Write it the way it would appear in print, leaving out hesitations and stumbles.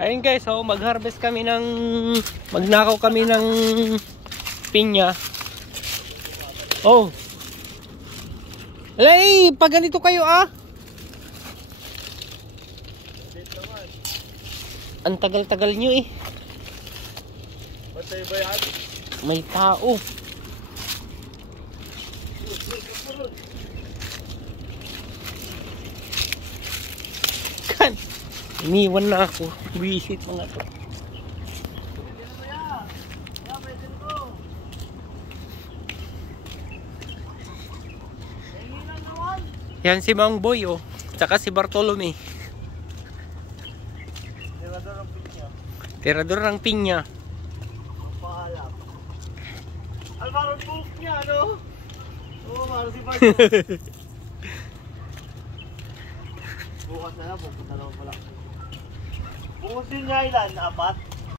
Ayun guys, so mag-harvest kami ng magnakaw kami ng pinya. Oh. Alay, pag ganito kayo Ang tagal-tagal nyo eh. Patay ba yan? May tao. Kan. Iniwan na ako. Visit mga to. Yan si Mang Boy oh. Tsaka si Bartolome. Tirador ng pinya. Paalam. Alvaro Bulk niya, ano? Oo, Maro si Bart. Bukas na lang, pupunta naman pala. Bukas din niya ilan? 4?